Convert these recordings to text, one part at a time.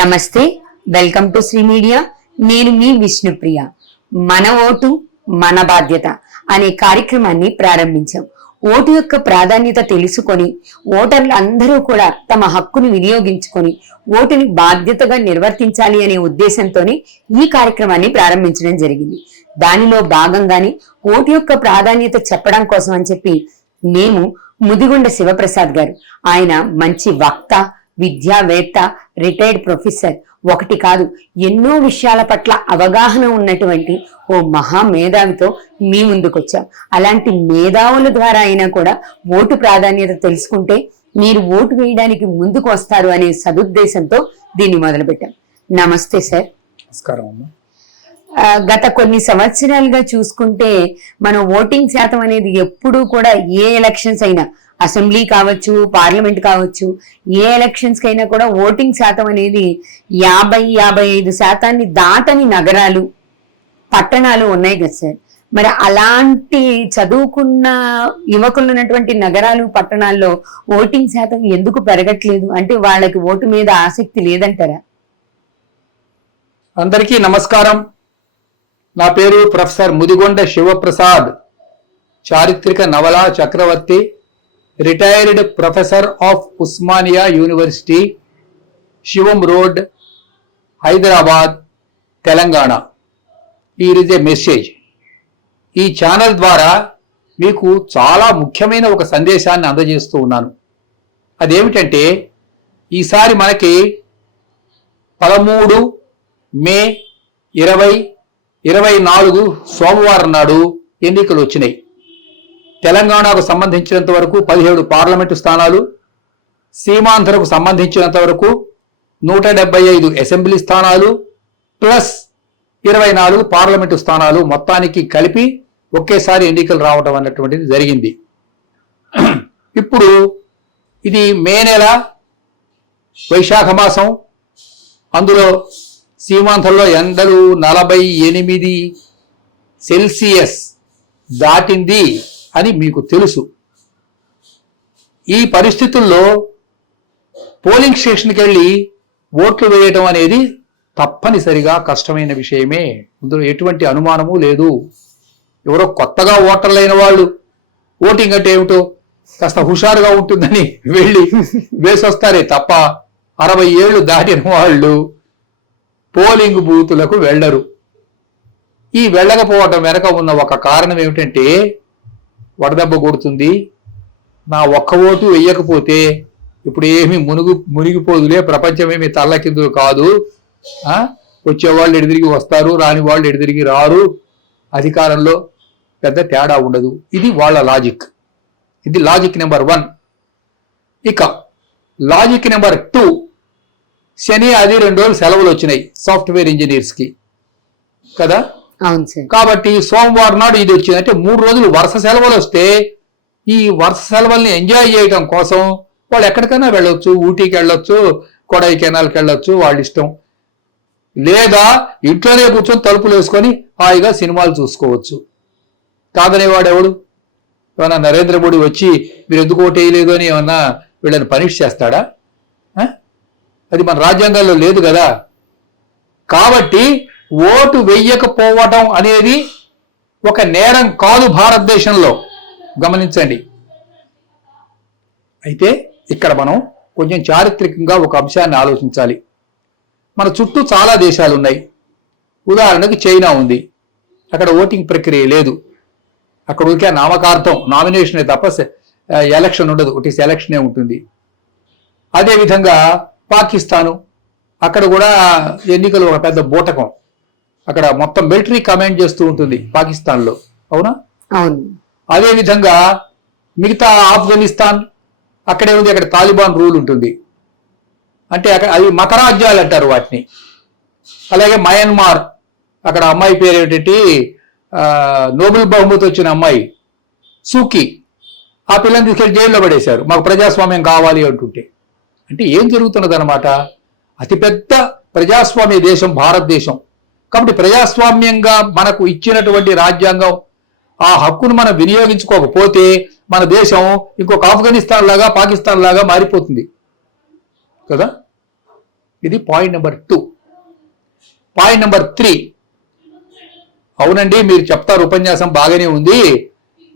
నమస్తే, welcome to Shri media. నేను మీ విష్ణుప్రియ. మన ఓటు మన బాధ్యత అనే కార్యక్రమాన్ని ప్రారంభించాం. ఓటు యొక్క ప్రాధాన్యత తెలుసుకొని ఓటర్లు అందరూ కూడా తమ హక్కును వినియోగించుకొని ఓటుని బాధ్యతగా నిర్వర్తించాలి అనే ఉద్దేశంతోనే ఈ కార్యక్రమాన్ని ప్రారంభించడం జరిగింది. దానిలో భాగంగానే ఓటు యొక్క ప్రాధాన్యత చెప్పడం కోసం అని చెప్పి మేము ముదిగొండ శివప్రసాద్ గారు, ఆయన మంచి వక్త, విద్యావేత్త, రిటైర్డ్ ప్రొఫెసర్, ఒకటి కాదు ఎన్నో విషయాల పట్ల అవగాహన ఉన్నటువంటి ఓ మహా మేధావితో మీ ముందుకొచ్చాం. అలాంటి మేధావుల ద్వారా అయినా కూడా ఓటు ప్రాధాన్యత తెలుసుకుంటే మీరు ఓటు వేయడానికి ముందుకు వస్తారు అనే సదుద్దేశంతో దీన్ని మొదలుపెట్టాం. నమస్తే సార్. నమస్కారం అమ్మా. గత కొన్ని సంవత్సరాలుగా చూసుకుంటే మన ఓటింగ్ శాతం అనేది ఎప్పుడూ కూడా ఏ ఎలక్షన్స్ అయినా, అసెంబ్లీ కావచ్చు, పార్లమెంట్ కావచ్చు, ఏ ఎలక్షన్స్ కైనా కూడా ఓటింగ్ శాతం అనేది 50-55% దాటని నగరాలు, పట్టణాలు ఉన్నాయి కదా సార్. మరి అలాంటి చదువుకున్న యువకులు ఉన్నటువంటి నగరాలు, పట్టణాల్లో ఓటింగ్ శాతం ఎందుకు పెరగట్లేదు? అంటే వాళ్ళకి ఓటు మీద ఆసక్తి లేదంటారా? అందరికీ నమస్కారం. నా పేరు ప్రొఫెసర్ ముదిగొండ శివప్రసాద్, చారిత్రక నవలా చక్రవర్తి, retired professor of Osmania university, Shivam road, Hyderabad, Telangana. Here is a message. ఈ ఛానల్ ద్వారా మీకు చాలా ముఖ్యమైన ఒక సందేశాన్ని అందజేస్తూ ఉన్నాను. అదేమిటంటే, ఈసారి మనకి 13 మే 2024 సోమవారం నాడు ఎన్నికలు వచ్చినాయి. తెలంగాణకు సంబంధించినంత వరకు 17 పార్లమెంటు స్థానాలు, సీమాంధ్రకు సంబంధించినంత వరకు 175 అసెంబ్లీ స్థానాలు ప్లస్ 24 పార్లమెంటు స్థానాలు, మొత్తానికి కలిపి ఒకేసారి ఎన్నికలు రావడం అన్నటువంటిది జరిగింది. ఇప్పుడు ఇది మే నెల, వైశాఖ మాసం. అందులో సీమాంధ్రలో ఎండలు 48 సెల్సియస్ దాటింది అని మీకు తెలుసు. ఈ పరిస్థితుల్లో పోలింగ్ స్టేషన్కి వెళ్ళి ఓట్లు వేయడం అనేది తప్పనిసరిగా కష్టమైన విషయమే. అందులో ఎటువంటి అనుమానము లేదు. ఎవరో కొత్తగా ఓటర్లైన వాళ్ళు ఓటింగ్ అంటే ఏమిటో కాస్త హుషారుగా ఉంటుందని వెళ్ళి వేసొస్తారే తప్ప 60 ఏళ్ళు దాటిన వాళ్ళు పోలింగ్ బూతులకు వెళ్లరు. ఈ వెళ్ళకపోవటం వెనక ఉన్న ఒక కారణం ఏమిటంటే, వడదెబ్బ కొడుతుంది, నా ఒక్క ఓటు వెయ్యకపోతే ఇప్పుడు ఏమి మునిగిపోదులే, ప్రపంచమేమి తల్లకిందులు కాదు, వచ్చేవాళ్ళు ఎడిదిరిగి వస్తారు, రాని వాళ్ళు ఎడిదిరిగి రారు, అధికారంలో పెద్ద తేడా ఉండదు. ఇది వాళ్ళ లాజిక్. ఇది లాజిక్ నెంబర్ 1. ఇక లాజిక్ నెంబర్ 2, శని అది 2 రోజులు సెలవులు వచ్చినాయి సాఫ్ట్వేర్ ఇంజనీర్స్ కి కదా. కాబట్టి సోమవారం నాడు ఇది వచ్చింది. అంటే 3 రోజులు వరుస సెలవులు వస్తే ఈ వరుస సెలవుల్ని ఎంజాయ్ చేయడం కోసం వాళ్ళు ఎక్కడికైనా వెళ్ళొచ్చు, ఊటీకి వెళ్ళొచ్చు, కొడైకెనాల్కి వెళ్ళొచ్చు, వాళ్ళ ఇష్టం. లేదా ఇంట్లోనే కూర్చొని తలుపులు వేసుకొని హాయిగా సినిమాలు చూసుకోవచ్చు. కాదనేవాడు ఎవడు? ఏమన్నా నరేంద్ర మోడీ వచ్చి మీరు ఎందుకు ఓటు వేయలేదు అని ఏమన్నా వీళ్ళని పనిష్ చేస్తాడా? అది మన రాజ్యాంగాల్లో లేదు కదా. కాబట్టి ఓటు వెయ్యకపోవడం అనేది ఒక నేరం కాదు భారతదేశంలో, గమనించండి. అయితే ఇక్కడ మనం కొంచెం చారిత్రకంగా ఒక అంశాన్ని ఆలోచించాలి. మన చుట్టూ చాలా దేశాలు ఉన్నాయి. ఉదాహరణకు చైనా ఉంది. అక్కడ ఓటింగ్ ప్రక్రియ లేదు. అక్కడ ఊరికే నామకార్థం, నామినేషనే తప్ప ఎలక్షన్ ఉండదు, ఒకటి సెలక్షనే ఉంటుంది. అదేవిధంగా పాకిస్తాను, అక్కడ కూడా ఎన్నికలు ఒక పెద్ద బూటకం. అక్కడ మొత్తం మిలిటరీ కమాండ్ చేస్తూ ఉంటుంది పాకిస్తాన్లో, అవునా? అవును. అదేవిధంగా మిగతా ఆఫ్ఘనిస్తాన్ అక్కడే ఉంది, అక్కడ తాలిబాన్ రూల్ ఉంటుంది. అంటే అక్కడ అవి మతరాజ్యాలు అంటారు వాటిని. అలాగే మయన్మార్, అక్కడ అమ్మాయి పేరు ఏమిటంటే నోబెల్ బహుమతి వచ్చిన అమ్మాయి సూకీ, ఆ పిల్లని తీసుకెళ్లి జైల్లో పడేశారు, మాకు ప్రజాస్వామ్యం కావాలి అంటుంటే. అంటే ఏం జరుగుతున్నది అనమాట? అతిపెద్ద ప్రజాస్వామ్య దేశం భారతదేశం. కాబట్టి ప్రజాస్వామ్యంగా మనకు ఇచ్చినటువంటి రాజ్యాంగం, ఆ హక్కును మనం వినియోగించుకోకపోతే మన దేశం ఇంకొక ఆఫ్ఘనిస్తాన్ లాగా, పాకిస్తాన్ లాగా మారిపోతుంది కదా. ఇది పాయింట్ నెంబర్ 2. పాయింట్ నెంబర్ 3, అవునండి మీరు చెప్తారు ఉపన్యాసం బాగానే ఉంది,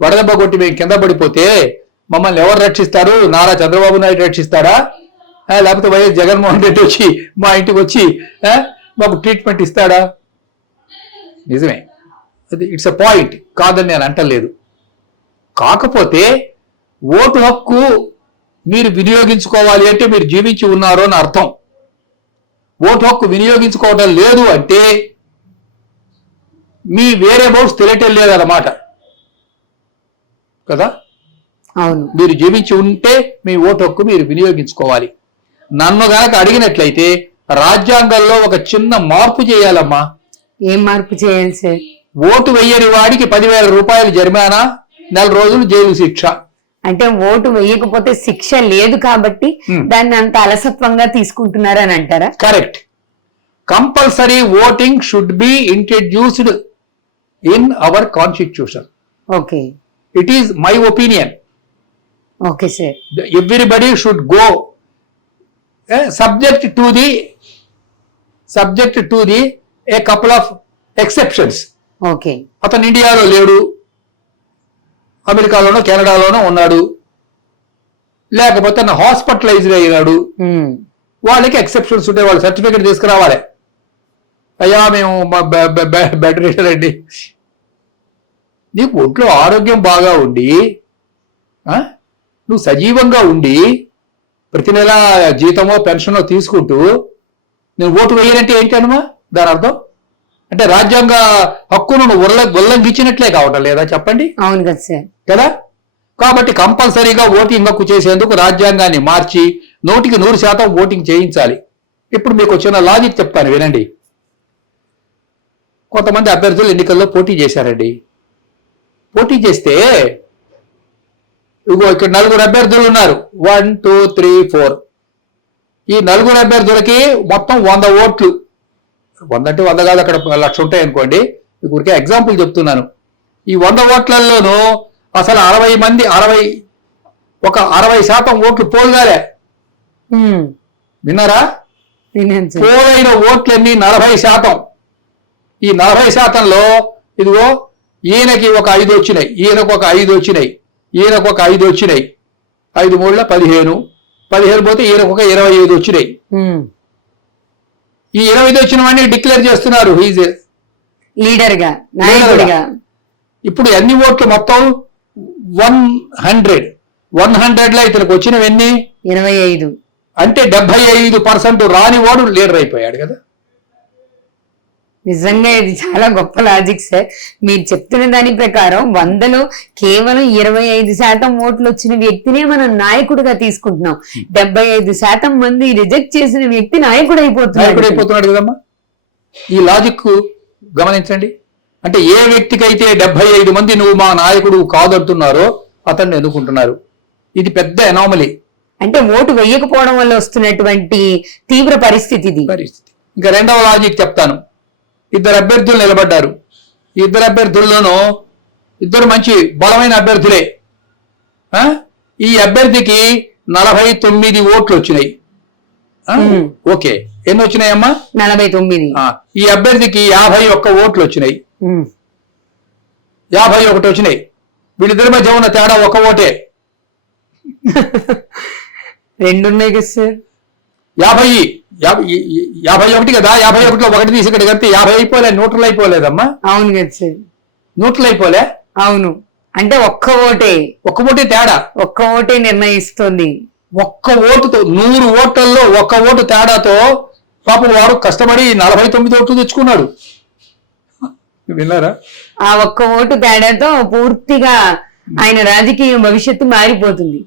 వడదెబ్బ కొట్టి మేము కింద పడిపోతే మమ్మల్ని ఎవరు రక్షిస్తారు? నారా చంద్రబాబు నాయుడు రక్షిస్తాడా, లేకపోతే వైఎస్ జగన్మోహన్ రెడ్డి వచ్చి మా ఇంటికి వచ్చి మాకు ట్రీట్మెంట్ ఇస్తాడా? నిజమే, అది ఇట్స్ ఎ పాయింట్, కాదని నేను అంటలేదు. కాకపోతే ఓటు హక్కు మీరు వినియోగించుకోవాలి అంటే మీరు జీవించి ఉన్నారు అని అర్థం. ఓటు హక్కు వినియోగించుకోవడం లేదు అంటే మీ వేరే బౌట్స్ తెలియటం లేదన్నమాట కదా. అవును, మీరు జీవించి ఉంటే మీ ఓటు హక్కు మీరు వినియోగించుకోవాలి. నన్ను గనక అడిగినట్లయితే రాజ్యాంగంలో ఒక చిన్న మార్పు చేయాలమ్మా. ఏం మార్పు చేయాలి సార్? ఓటు వెయ్యని వాడికి 10,000 రూపాయలు జరిమానా, 4 రోజులు జైలు శిక్ష. అంటే ఓటు వేయకపోతే శిక్ష లేదు కాబట్టి దాన్ని అంత అలసత్వంగా తీసుకుంటున్నారని అంటారా? Correct. Compulsory voting should be introduced in our constitution. Okay, it is my opinion. Okay sir. Everybody should go subject to the a couple of exceptions. Okay, అతను ఇండియాలో లేడు, అమెరికాలోనో కెనడాలోనో ఉన్నాడు, లేకపోతే హాస్పిటలైజ్డ్ అయినాడు, వాళ్ళకి ఎక్సెప్షన్స్ ఉంటాయి. వాళ్ళు సర్టిఫికేట్ తీసుకురావాలి, అయ్యా మేము బెడ్ రెడర్ అండి. నీకు ఒంట్లో ఆరోగ్యం బాగా ఉండి నువ్వు సజీవంగా ఉండి ప్రతి నెల జీతమో పెన్షనో తీసుకుంటూ నేను ఓటు వేయాలంటే ఏంటి అనుమా దాని అర్థం? అంటే రాజ్యాంగ హక్కును నువ్వు ఉల్లంఘించినట్లే కావటం లేదా చెప్పండి? అవును కదా సార్. కదా, కాబట్టి కంపల్సరీగా ఓటింగ్ హక్కు చేసేందుకు రాజ్యాంగాన్ని మార్చి 100% ఓటింగ్ చేయించాలి. ఇప్పుడు మీకు వచ్చిన లాజిక్ చెప్తాను వినండి. కొంతమంది అభ్యర్థులు ఎన్నికల్లో పోటీ చేశారండి. పోటీ చేస్తే ఇగో ఇక్కడ 4 అభ్యర్థులు ఉన్నారు, 1 2 3 4. ఈ 4 అభ్యర్థులకి మొత్తం 100 ఓట్లు. 100 అంటే 100 కాదు, అక్కడ 1,00,000 ఉంటాయి అనుకోండి. మీకు ఊరికే ఎగ్జాంపుల్ చెప్తున్నాను. ఈ 100 ఓట్లలోనూ అసలు 60% ఓట్లు పోల్గాలే. విన్నారా? పోలైన ఓట్లన్నీ 40%. ఈ 40%లో ఇదిగో ఈయనకి ఒక 5 వచ్చినాయి, ఈయనకు ఒక 5 వచ్చినాయి, ఈయనకు ఒక 5 వచ్చినాయి, 5 3 15, 15 పోతే ఈయనకు ఒక 25 వచ్చినాయి. ఈ 25 వచ్చిన వాడిని డిక్లేర్ చేస్తున్నారు హీజ్ లీడర్ గా, నాయకుడిగా. ఇప్పుడు ఎన్ని ఓట్లు మొత్తం? 100లో ఇతనికి వచ్చినవి ఎన్ని? 25. అంటే 75% రాని వాడు లీడర్ అయిపోయాడు కదా. నిజంగా ఇది చాలా గొప్ప లాజిక్ సార్. మీరు చెప్తున్న దాని ప్రకారం 100లో కేవలం 25% ఓట్లు వచ్చిన వ్యక్తినే మనం నాయకుడిగా తీసుకుంటున్నాం. 75% మంది రిజెక్ట్ చేసిన వ్యక్తి నాయకుడు అయిపోతున్నాడు కదమ్మా. ఈ లాజిక్ గమనించండి. అంటే ఏ వ్యక్తికైతే 75 మంది నువ్వు మా నాయకుడు కాదంటున్నారో అతన్ని ఎన్నుకుంటున్నారు. ఇది పెద్ద ఎనామలీ. అంటే ఓటు వేయకపోవడం వల్ల వస్తున్నటువంటి తీవ్ర పరిస్థితి ఇది. ఇంకా రెండవ లాజిక్ చెప్తాను. 2 అభ్యర్థులు నిలబడ్డారు. 2 అభ్యర్థుల్లోనూ 2 మంచి బలమైన అభ్యర్థులే. ఈ అభ్యర్థికి 49 ఓట్లు వచ్చినాయి. ఓకే, ఎన్ని వచ్చినాయమ్మా? 49. ఈ అభ్యర్థికి 51 ఓట్లు వచ్చినాయి. 51 వచ్చినాయి. వీళ్ళిద్దరి మధ్య ఉన్న తేడా 1 ఓటే. 2 ఉన్నాయి కదా సార్. 51 కదా, 51లో 1 తీసి ఇక్కడ కలిపి 50 అయిపోలే, న్యూట్రల్ అయిపోలేదమ్మా. అవును కదా సార్, న్యూట్రల్ అయిపోలే. అవును, అంటే 1 ఓటే తేడా, 1 ఓటే నిర్ణయిస్తుంది. 1 ఓటుతో 100 ఓట్లలో 1 ఓటు తేడాతో పాపం వాడు కష్టపడి 49 ఓట్లు తెచ్చుకున్నాడు. విన్నారా? ఆ 1 ఓటు తేడాతో పూర్తిగా ఆయన రాజకీయ భవిష్యత్తు మారిపోతుంది.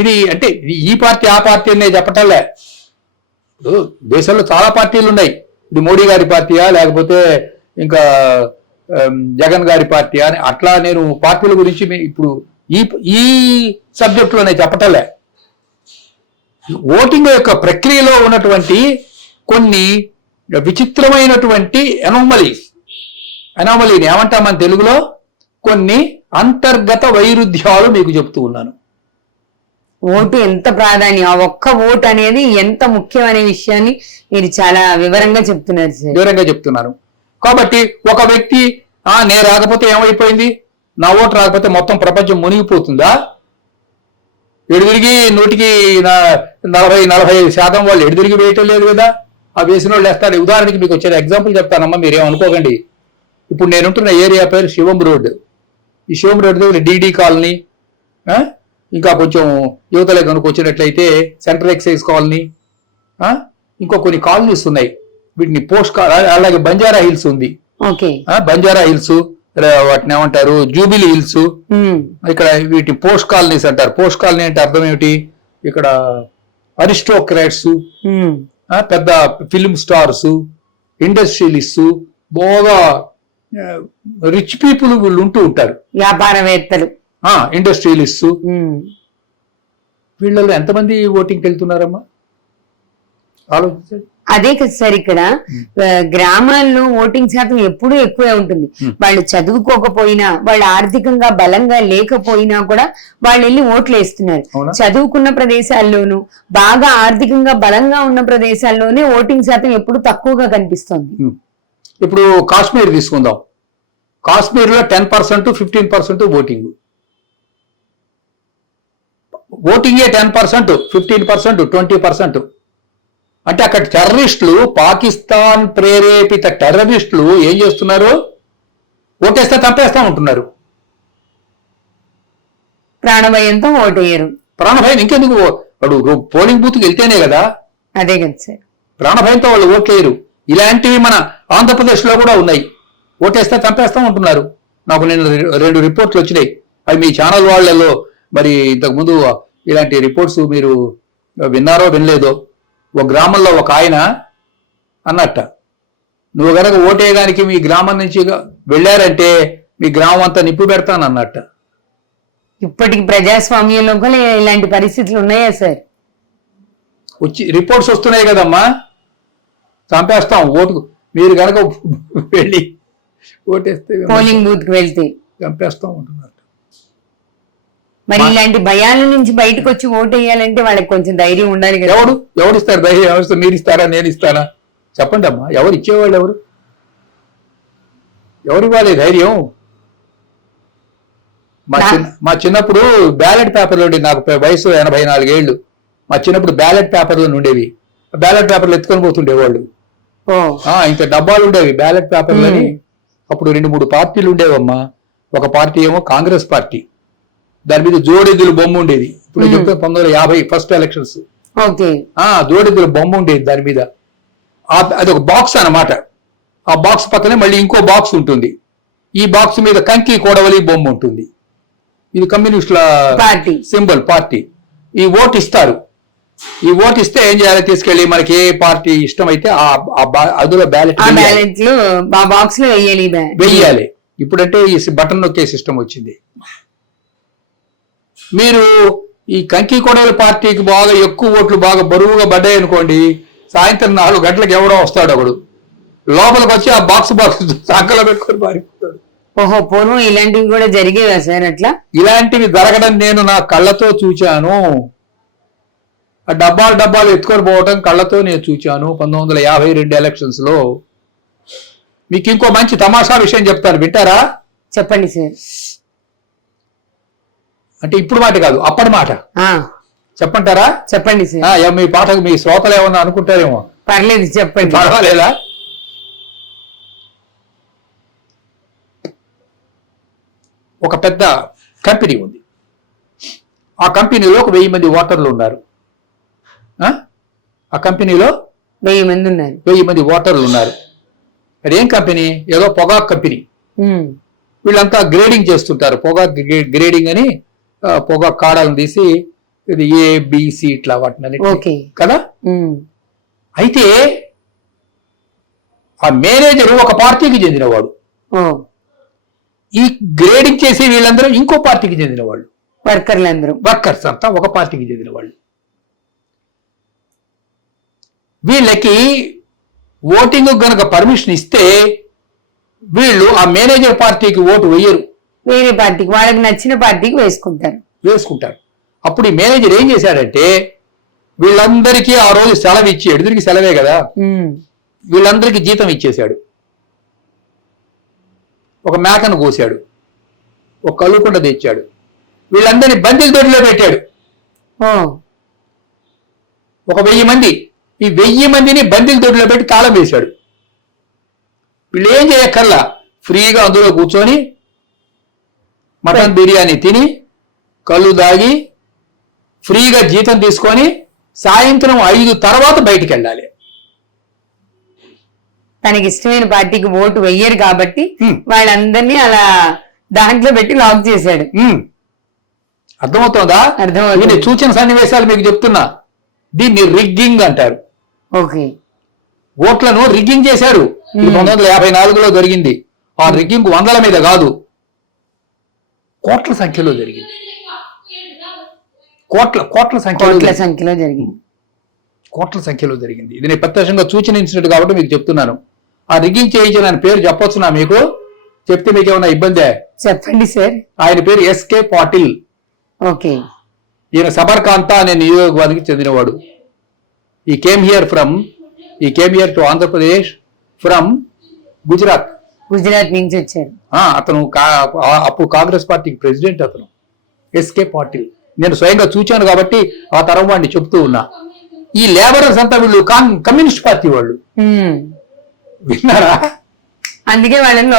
ఇది అంటే ఈ పార్టీ ఆ పార్టీ అనే చెప్పటంలే. ఇప్పుడు దేశంలో చాలా పార్టీలు ఉన్నాయి. ఇది మోడీ గారి పార్టీయా లేకపోతే ఇంకా జగన్ గారి పార్టీయా అని అట్లా నేను పార్టీల గురించి ఇప్పుడు ఈ సబ్జెక్టులోనే చెప్పటంలే. ఓటింగ్ యొక్క ప్రక్రియలో ఉన్నటువంటి కొన్ని విచిత్రమైనటువంటి ఎనామలీని ఏమంటాం మన తెలుగులో? కొన్ని అంతర్గత వైరుధ్యాలు మీకు చెప్తూ ఉన్నాను. ఓటు ఎంత ప్రాధాన్యం, ఆ ఒక్క ఓటు అనేది ఎంత ముఖ్యం అనే విషయాన్ని మీరు చాలా వివరంగా చెప్తున్నారు సార్. వివరంగా చెప్తున్నాను. కాబట్టి ఒక వ్యక్తి నేను రాకపోతే ఏమైపోయింది, నా ఓటు రాకపోతే మొత్తం ప్రపంచం మునిగిపోతుందా? ఎడుదిరిగి 40-45% వాళ్ళు ఎడుదిరిగి వేయటం లేదు కదా, ఆ వేసిన వాళ్ళు వేస్తారు. ఉదాహరణకి మీకు వచ్చే ఎగ్జాంపుల్ చెప్తానమ్మా, మీరేమనుకోకండి. ఇప్పుడు నేనుంటున్న ఏరియా పేరు శివం రోడ్. ఈ శివం రోడ్ దగ్గర డిడి కాలనీ, ఇంకా కొంచెం యువతలే కనుక వచ్చినట్లయితే సెంట్రల్ ఎక్సైజ్ కాలనీ, ఇంకో కొన్ని కాలనీస్ ఉన్నాయి. వీటిని అలాగే బంజారా హిల్స్ ఉంది. బంజారా హిల్స్, వాటిని ఏమంటారు, జూబిలీ హిల్స్. ఇక్కడ వీటిని పోస్ట్ కాలనీస్ అంటారు. పోస్ట్ కాలనీ అంటే అర్థం ఏమిటి, ఇక్కడ అరిస్టోక్రాట్స్, పెద్ద ఫిల్మ్ స్టార్స్, ఇండస్ట్రియలిస్ట్, బాగా రిచ్ పీపుల్ వీళ్ళు ఉంటూ ఉంటారు, వ్యాపారవేత్తలు, ఇండస్ట్రియలిస్ట్. వీళ్ళలో ఎంతమంది ఓటింగ్కి వెళ్తున్నారమ్మా ఆలోచించండి. అదే కదా సార్, ఇక్కడ గ్రామాల్లో ఓటింగ్ శాతం ఎప్పుడూ ఎక్కువే ఉంటుంది. వాళ్ళు చదువుకోకపోయినా, వాళ్ళు ఆర్థికంగా బలంగా లేకపోయినా కూడా వాళ్ళు వెళ్ళి ఓట్లు వేస్తున్నారు. చదువుకున్న ప్రదేశాల్లోనూ, బాగా ఆర్థికంగా బలంగా ఉన్న ప్రదేశాల్లోనే ఓటింగ్ శాతం ఎప్పుడు తక్కువగా కనిపిస్తుంది. ఇప్పుడు కాశ్మీర్ తీసుకుందాం. కాశ్మీర్ లో 10% 15% ఓటింగ్. ఓటింగే 10%, 15%, 20%. అంటే అక్కడ టెర్రరిస్టులు, పాకిస్తాన్ ప్రేరేపిత టెర్రరిస్టులు ఏం చేస్తున్నారు, ఓటేస్తే చంపేస్తా ఉంటున్నారు. ప్రాణభయంతో ఓటేయరు. ప్రాణభయం ఇంకెందుకు, వాడు పోలింగ్ బూత్కి వెళ్తేనే కదా. అదే కదా సార్, ప్రాణభయంతో వాళ్ళు ఓట్లేయరు. ఇలాంటివి మన ఆంధ్రప్రదేశ్ లో కూడా ఉన్నాయి. ఓటేస్తే చంపేస్తా ఉంటున్నారు. నాకు నేను 2 రిపోర్ట్లు వచ్చినాయి. అవి మీ ఛానల్ వాళ్ళలో మరి ఇంతకుముందు ఇలాంటి రిపోర్ట్స్ మీరు విన్నారో వినలేదో. ఒక గ్రామంలో ఒక ఆయన అన్నట్ట, నువ్వు గనక ఓటేయడానికి మీ గ్రామం నుంచి వెళ్ళారంటే మీ గ్రామం అంతా నిప్పు పెడతానన్నట్ట. ఇప్పటికి ప్రజాస్వామ్యంలో కూడా ఇలాంటి పరిస్థితులు ఉన్నాయా సార్? వచ్చి రిపోర్ట్స్ వస్తున్నాయి కదమ్మా, చంపేస్తాం ఓటు, మీరు గనక వెళ్ళి ఓటేస్తే పోలింగ్ బూత్ కి వెళ్తే చంపేస్తాం ఉంటున్నారు. మరి ఇలాంటి భయాల నుంచి బయటకు వచ్చి ఓటు వేయాలంటే వాళ్ళకి కొంచెం ధైర్యం ఉండాలి కదా. ఎవరు ఇస్తారు ధైర్యం? ఎవరు, మీరు ఇస్తారా, నేను ఇస్తానా? చెప్పండి అమ్మా, ఎవరు ఇచ్చేవాళ్ళు? ఎవరు ఇవ్వాలి ధైర్యం? మా చిన్నప్పుడు బ్యాలెట్ పేపర్లు ఉండేవి. నాకు వయసు 84 ఏళ్ళు. మా చిన్నప్పుడు బ్యాలెట్ పేపర్లు ఉండేవి. బ్యాలెట్ పేపర్లు ఎత్తుకొని పోతుండేవాళ్ళు. ఇంత డబ్బాలు ఉండేవి బ్యాలెట్ పేపర్లు అని. అప్పుడు 2-3 పార్టీలు ఉండేవమ్మా. ఒక పార్టీ ఏమో కాంగ్రెస్ పార్టీ, దాని మీద జోడెద్దుల బొమ్మ ఉండేది. ఇప్పుడు చెప్తే 1950 ఫస్ట్ ఎలక్షన్స్, జోడెద్దుల బొమ్మ ఉండేది దాని మీద. అది ఒక బాక్స్ అన్నమాట. ఆ బాక్స్ పక్కనే మళ్ళీ ఇంకో బాక్స్ ఉంటుంది. ఈ బాక్స్ మీద కంకి కోడవలి బొమ్మ ఉంటుంది. ఇది కమ్యూనిస్టుల సింబల్ పార్టీ. ఈ ఓటు ఇస్తారు. ఈ ఓటు ఇస్తే ఏం చేయాలి, తీసుకెళ్లి మనకి ఏ పార్టీ ఇష్టమైతే అందులో బ్యాలెట్ బాక్స్ లో వెయ్యాలి. ఇప్పుడంటే ఈ బటన్ నొక్కే సిస్టమ్ వచ్చింది. మీరు ఈ కంకి కొడవలి పార్టీకి బాగా ఎక్కువ ఓట్లు బాగా బరువుగా పడ్డాయి అనుకోండి, సాయంత్రం 4 గంటలకు ఎవడో వస్తాడు, ఒకడు లోపలికి వచ్చి ఆ బాక్స్ సంకలో పెట్టుకొని పారిపోతాడు. ఓహో, పూర్వం ఇలాంటివి కూడా జరిగేవా సార్? అట్లా ఇలాంటివి జరగడం నేను నా కళ్ళతో చూచాను. ఆ డబ్బాలు ఎత్తుకొని పోవటం కళ్ళతో నేను చూచాను 1952 ఎలక్షన్స్ లో. మీకు ఇంకో మంచి తమాషా విషయం చెప్తాను, వింటారా? చెప్పండి సార్. అంటే ఇప్పుడు మాట కాదు, అప్పటి మాట చెప్పంటారా? చెప్పండి సార్. మీ పాటకు మీ శ్రోతలు ఏమన్నా అనుకుంటారేమో. పర్లేదు, చెప్పండి. పర్వాలేదా? ఒక పెద్ద కంపెనీ ఉంది. ఆ కంపెనీలో ఒక 1000 మంది ఓటర్లు ఉన్నారు. ఆ కంపెనీలో 1000 మంది ఉన్నారు. 1000 మంది ఓటర్లు ఉన్నారు. అదేం కంపెనీ? ఏదో పొగాకు కంపెనీ. వీళ్ళంతా గ్రేడింగ్ చేస్తుంటారు. పొగాకు గ్రేడింగ్ అని పొగాకు కాడాలను తీసి ఇది ABC ఇట్లా వాటిని కదా. అయితే ఆ మేనేజర్ ఒక పార్టీకి చెందినవాడు. ఈ గ్రేడింగ్ చేసే వీళ్ళందరూ ఇంకో పార్టీకి చెందిన వాళ్ళు. వర్కర్స్ అంతా ఒక పార్టీకి చెందిన వాళ్ళు. వీళ్ళకి ఓటింగ్ గనక పర్మిషన్ ఇస్తే వీళ్ళు ఆ మేనేజర్ పార్టీకి ఓటు వేయరు, వేరే పార్టీకి, వాళ్ళకి నచ్చిన పార్టీకి వేసుకుంటారు. అప్పుడు ఈ మేనేజర్ ఏం చేశాడంటే వీళ్ళందరికీ ఆ రోజు సెలవు ఇచ్చి ఎదురికి సెలవే కదా, వీళ్ళందరికీ జీతం ఇచ్చేశాడు. ఒక మేకను కోసాడు, ఒక కలుకుండ తెచ్చాడు, వీళ్ళందరినీ బందీల దొడ్డిలో పెట్టాడు. ఒక 1000 మంది, ఈ 1000 మందిని బందీల దొడ్డిలో పెట్టి తాళం వేశాడు. వీళ్ళు ఏం చేయక్కర్లా, ఫ్రీగా అందులో కూర్చొని మటన్ బిర్యానీ తిని కళ్ళు దాగి ఫ్రీగా జీతం తీసుకొని సాయంత్రం 5 తర్వాత బయటికి వెళ్ళాలి. తనకి ఇష్టమైన పార్టీకి ఓటు వెయ్యరు కాబట్టి వాళ్ళందరినీ అలా దాంట్లో పెట్టి లాక్ చేశాడు. అర్థమవుతుందా? అర్థమవుతుంది. సూచన సన్నివేశాలు మీకు చెప్తున్నా. దీన్ని రిగ్గింగ్ అంటారు. ఓకే, ఓట్లను రిగ్గింగ్ చేశారు. 1954లో జరిగింది. ఆ రిగ్గింగ్ వందల మీద కాదు, కోట్ల సంఖ్యలో జరిగింది. కోట్ల సంఖ్యలో జరిగింది. ఇది నేను ప్రత్యక్షంగా సూచన ఇన్సిడెంట్ కాబట్టి మీకు చెప్తున్నాను. ఆ రిగ్గింగ్ చేయించిన పేరు చెప్పొచ్చునా మీకు? చెప్తే మీకు ఏమైనా ఇబ్బందే? చెప్పండి సార్. ఆయన పేరు ఎస్కే పాటిల్. ఓకే. ఈయన సబర్కాంత అనే నియోజకవర్గానికి చెందినవాడు. ఈ came here to Andhra Pradesh from Gujarat నుంచి వచ్చారు. అతను అప్పుడు కాంగ్రెస్ పార్టీకి ప్రెసిడెంట్ అతను, ఎస్కే పాటిల్. నేను స్వయంగా చూచాను కాబట్టి ఆ తరం వాడిని చెప్తూ ఉన్నా. ఈ లేబరర్స్ అంతా వీళ్ళు కమ్యూనిస్ట్ పార్టీ వాళ్ళు. విన్నారా? అందుకే వాళ్ళని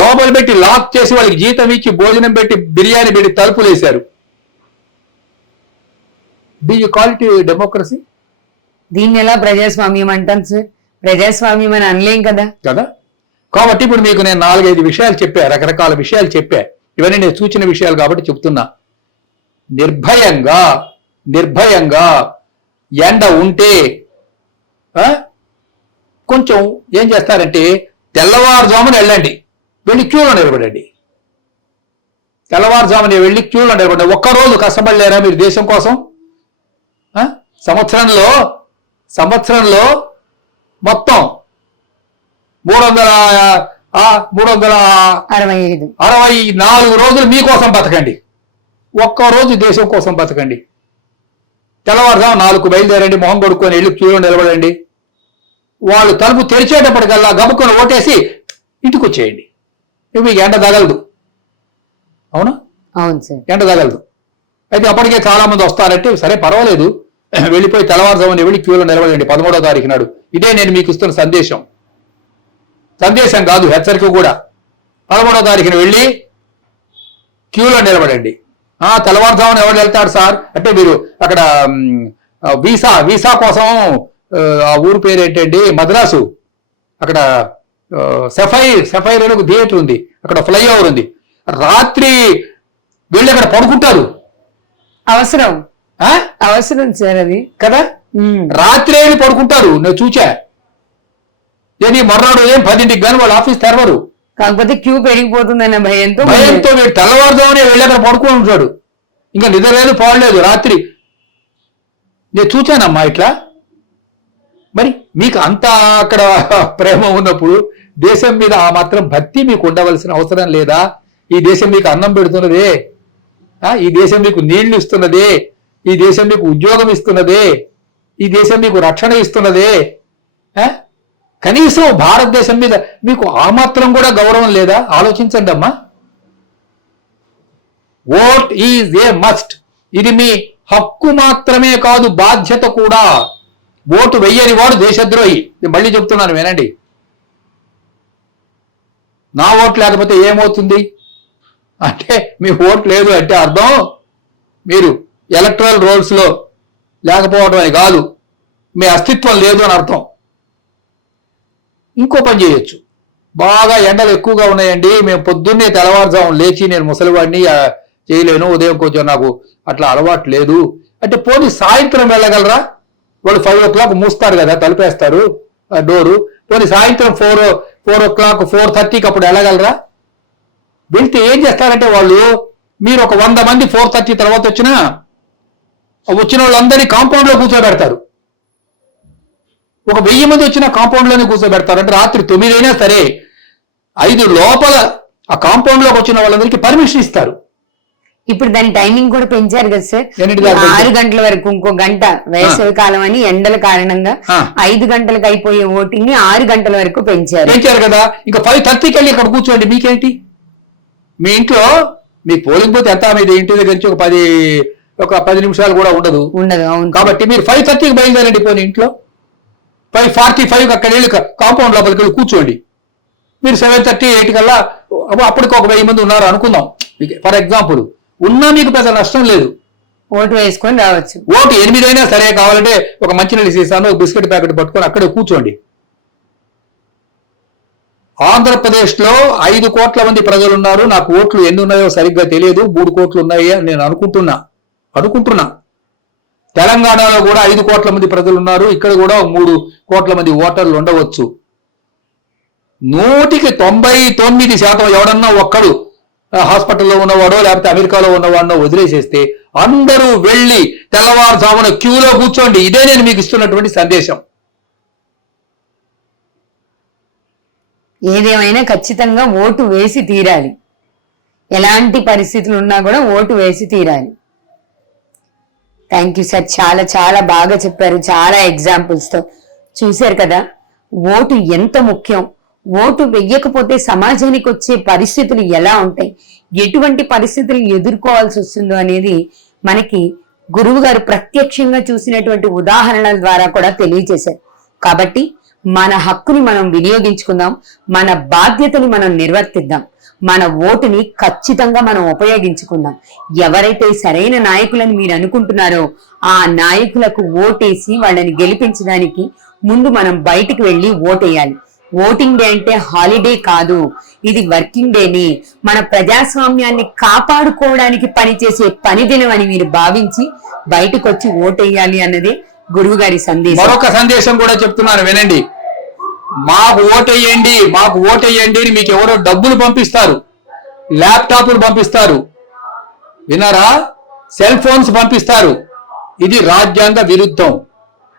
లోపల పెట్టి లాక్ చేసి వాళ్ళకి జీతం ఇచ్చి భోజనం పెట్టి బిర్యానీ పెట్టి తలుపులు వేశారు. Do you call it democracy? దీన్ని ఎలా ప్రజాస్వామ్యం అంటాం సార్? ప్రజాస్వామ్యం అని అనలేం కదా. కాబట్టి ఇప్పుడు మీకు నేను 4-5 విషయాలు చెప్పా, రకరకాల విషయాలు చెప్పా. ఇవన్నీ నేను సూచన విషయాలు కాబట్టి చెప్తున్నా. నిర్భయంగా ఎండ ఉంటే కొంచెం ఏం చేస్తారంటే తెల్లవారుజామున వెళ్ళండి, వెళ్ళి క్యూలో నిలబడండి. తెల్లవారుజామున వెళ్ళి క్యూలో నిలబడండి. ఒక్కరోజు కష్టపడలేరా మీరు దేశం కోసం? సంవత్సరంలో మొత్తం 364 రోజులు మీకోసం బతకండి. ఒక్కరోజు దేశం కోసం బతకండి. తెల్లవారుజాము 4కు బయలుదేరండి, మొహం కొడుక్కొని వెళ్ళి క్యూలో నిలబడండి. వాళ్ళు తలుపు తెరిచేటప్పటికల్లా గబుకొని ఓటేసి ఇంటికి వచ్చేయండి. మీకు ఎండ తగలదు. అవునా? అవును సార్, ఎండ తగలదు. అయితే అప్పటికే చాలా మంది వస్తారంటే సరే పర్వాలేదు, వెళ్ళిపోయి తెల్లవారుజామున వెళ్ళి క్యూలో నిలబడండి 13వ తారీఖు నాడు. ఇదే నేను మీకు ఇస్తున్న సందేశం కాదు, హెచ్చరిక కూడా. 13వ తారీఖున వెళ్ళి క్యూలో నిలబడండి. తెల్లవారుజామున ఎవరు వెళ్తాడు సార్ అంటే మీరు అక్కడ వీసా కోసం ఆ ఊరు పేరు ఏంటండి, మద్రాసు. అక్కడ సఫైర్ అని ఒక థియేటర్ ఉంది, అక్కడ ఫ్లైఓవర్ ఉంది. రాత్రి వెళ్ళి అక్కడ పడుకుంటారు. అవసరం సార్ అది కదా. రాత్రి వెళ్ళి పడుకుంటారు. నేను చూచా. ఏది మర్నాడు 10ంటికి కానీ వాళ్ళ ఆఫీస్ తెరవరు. కాకపోతే క్యూ పెరిగిపోతుందన్న భయంతో వీడు తెల్లవారుజామునే వెళ్ళి అక్కడ పడుకొని ఉంటాడు. ఇంకా నిద్ర లేదు, పోవలేదు. రాత్రి నేను చూచానమ్మా ఇట్లా. మరి మీకు అంత అక్కడ ప్రేమ ఉన్నప్పుడు దేశం మీద ఆ మాత్రం భక్తి మీకు ఉండవలసిన అవసరం లేదా? ఈ దేశం మీకు అన్నం పెడుతున్నదే, ఈ దేశం మీకు నీళ్లు ఇస్తున్నదే, ఈ దేశం మీకు ఉద్యోగం ఇస్తున్నదే, ఈ దేశం మీకు రక్షణ ఇస్తున్నదే. కనీసం భారతదేశం మీద మీకు ఆ మాత్రం కూడా గౌరవం లేదా? ఆలోచించండి అమ్మా. Vote is a must. ఇది మీ హక్కు మాత్రమే కాదు, బాధ్యత కూడా. ఓటు వెయ్యని వాడు దేశద్రోహి. మళ్ళీ చెప్తున్నాను వినండి. నా ఓటు లేకపోతే ఏమవుతుంది అంటే, మీ ఓటు లేదు అంటే అర్థం మీరు ఎలక్టరల్ రోల్స్ లో లేకపోవడం అని కాదు, మీ అస్తిత్వం లేదు అని అర్థం. ఇంకో పని చేయొచ్చు. బాగా ఎండలు ఎక్కువగా ఉన్నాయండి, మేము పొద్దున్నే తెల్లవారుజాము లేచి, నేను ముసలివాడిని చేయలేను, ఉదయం కొంచెం నాకు అట్లా అలవాటు లేదు అంటే పోనీ సాయంత్రం వెళ్ళగలరా? వాళ్ళు 5 o'clock మూస్తారు కదా, తలుపేస్తారు డోరు. పోనీ సాయంత్రం 4 o'clock 4:30కి అప్పుడు వెళ్ళగలరా? వెళ్తే ఏం చేస్తారంటే వాళ్ళు, మీరు ఒక 100 మంది 4:30 తర్వాత వచ్చిన వాళ్ళందరినీ కాంపౌండ్ లో కూర్చోబెడతారు. ఒక 1000 మంది వచ్చిన కాంపౌండ్ లోనే కూర్చోబెడతారు. అంటే రాత్రి 9 అయినా సరే 5 లోపల ఆ కాంపౌండ్ లోకి వచ్చిన వాళ్ళందరికీ పర్మిషన్ ఇస్తారు. ఇప్పుడు దాని టైమింగ్ కూడా పెంచారు కదా సార్, ఎన్నింటి దాకా 6 గంటల వరకు, ఇంకో గంట వేసవి కాలం అని ఎండల కారణంగా 5 గంటలకు అయిపోయే ఓటింగ్ ని 6 గంటల వరకు పెంచారు కదా. ఇంకా 5:30కి వెళ్ళి ఇక్కడ కూర్చోండి, మీకేంటి? మీ ఇంట్లో మీ పోలింగ్ బూత్ ఎంత, మీది ఇంటి దగ్గర నుంచి ఒక 10 నిమిషాలు కూడా ఉండదు. అవును. కాబట్టి మీరు 5:30కి బయలుదేరండి. పోనీ ఇంట్లో 5:45 అక్కడ వెళ్ళి కాంపౌండ్ లోపలికి వెళ్ళి కూర్చోండి. మీరు 7:30, 8 కల్లా అప్పటికి ఒక 1000 మంది ఉన్నారు అనుకుందాం ఫర్ ఎగ్జాంపుల్. ఉన్నా మీకు పెద్ద నష్టం లేదు, ఓటు వేసుకొని రావచ్చు. ఓటు 8 అయినా సరే, కావాలంటే ఒక మంచినీళ్ళు సీసాను, ఒక బిస్కెట్ ప్యాకెట్ పట్టుకొని అక్కడే కూర్చోండి. ఆంధ్రప్రదేశ్ లో 5 కోట్ల మంది ప్రజలు ఉన్నారు. నాకు ఓట్లు ఎన్ని ఉన్నాయో సరిగ్గా తెలియదు, 3 కోట్లు ఉన్నాయి అని నేను అనుకుంటున్నా. తెలంగాణలో కూడా 5 కోట్ల మంది ప్రజలు ఉన్నారు. ఇక్కడ కూడా 3 కోట్ల మంది ఓటర్లు ఉండవచ్చు. 99% ఎవడన్నా ఒక్కడు హాస్పిటల్లో ఉన్నవాడో లేకపోతే అమెరికాలో ఉన్నవాడో వదిలేసేస్తే అందరూ వెళ్ళి తెల్లవారుజామున క్యూలో కూర్చోండి. ఇదే నేను మీకు ఇస్తున్నటువంటి సందేశం. ఏదేమైనా ఖచ్చితంగా ఓటు వేసి తీరాలి. ఎలాంటి పరిస్థితులు ఉన్నా కూడా ఓటు వేసి తీరాలి. థ్యాంక్ యూ సార్, చాలా చాలా బాగా చెప్పారు, చాలా ఎగ్జాంపుల్స్ తో. చూశారు కదా ఓటు ఎంత ముఖ్యం, ఓటు వెయ్యకపోతే సమాజానికి వచ్చే పరిస్థితులు ఎలా ఉంటాయి, ఎటువంటి పరిస్థితులు ఎదుర్కోవాల్సి వస్తుందో అనేది మనకి గురువు గారు ప్రత్యక్షంగా చూసినటువంటి ఉదాహరణల ద్వారా కూడా తెలియజేశారు. కాబట్టి మన హక్కుని మనం వినియోగించుకుందాం, మన బాధ్యతని మనం నిర్వర్తిద్దాం, మన ఓటుని ఖచ్చితంగా మనం ఉపయోగించుకుందాం. ఎవరైతే సరైన నాయకులని మీరు అనుకుంటున్నారో ఆ నాయకులకు ఓటేసి వాళ్ళని గెలిపించడానికి ముందు మనం బయటికి వెళ్ళి ఓటేయాలి. ఓటింగ్ డే అంటే హాలిడే కాదు, ఇది వర్కింగ్ డేని, మన ప్రజాస్వామ్యాన్ని కాపాడుకోవడానికి పనిచేసే పని దినం అని మీరు భావించి బయటకు వచ్చి ఓటేయాలి అన్నదే గురువు గారి సందేశం. మరొక సందేశం కూడా చెప్తున్నాను వినండి. మాకు ఓటేయండి అని మీకు ఎవరో డబ్బులు పంపిస్తారు, ల్యాప్టాప్లు పంపిస్తారు, విన్నారా, సెల్ ఫోన్స్ పంపిస్తారు. ఇది రాజ్యాంగ విరుద్ధం,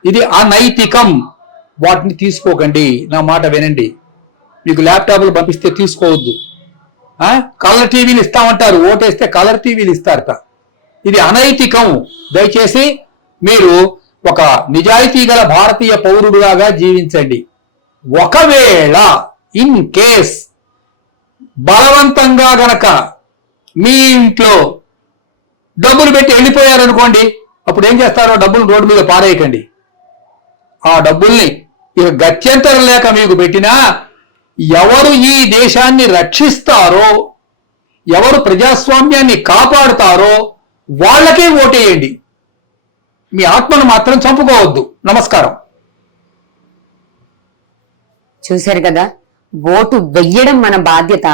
ఇది అనైతికం. వాటిని తీసుకోకండి, నా మాట వినండి. మీకు ల్యాప్టాప్లు పంపిస్తే తీసుకోవద్దు. కలర్ టీవీలు ఇస్తామంటారు, ఓటేస్తే కలర్ టీవీలు ఇస్తారట. ఇది అనైతికం. దయచేసి మీరు ఒక నిజాయితీ గల భారతీయ పౌరుడులాగా జీవించండి. ఒకవేళ ఇన్ కేస్ బలవంతంగా గనక మీ ఇంట్లో డబ్బులు పెట్టి వెళ్ళిపోయారనుకోండి, అప్పుడు ఏం చేస్తారో డబ్బులు రోడ్డు మీద పారేయకండి. ఆ డబ్బుల్ని ఇక గత్యంతరం లేక మీకు పెట్టినా ఎవరు ఈ దేశాన్ని రక్షిస్తారో, ఎవరు ప్రజాస్వామ్యాన్ని కాపాడుతారో వాళ్ళకే ఓటేయండి. మీ ఆత్మను మాత్రం చంపుకోవద్దు. నమస్కారం. చూశారు కదా, ఓటు వెయ్యడం మన బాధ్యత.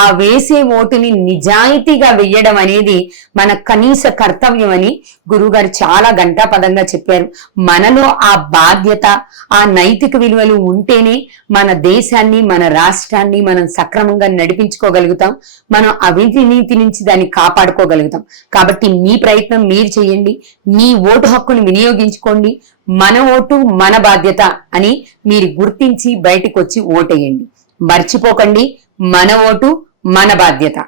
ఆ వేసే ఓటుని నిజాయితీగా వెయ్యడం అనేది మన కనీస కర్తవ్యం అని గురువుగారు చాలా ఘంటాపదంగా చెప్పారు. మనలో ఆ బాధ్యత, ఆ నైతిక విలువలు ఉంటేనే మన దేశాన్ని, మన రాష్ట్రాన్ని మనం సక్రమంగా నడిపించుకోగలుగుతాం. మనం అవినీతి నుంచి దాన్ని కాపాడుకోగలుగుతాం. కాబట్టి మీ ప్రయత్నం మీరు చేయండి, మీ ఓటు హక్కును వినియోగించుకోండి. మన ఓటు మన బాధ్యత అని మీరు గుర్తించి బయటకు వచ్చి ఓటేయండి. మర్చిపోకండి, మన ఓటు మన బాధ్యత.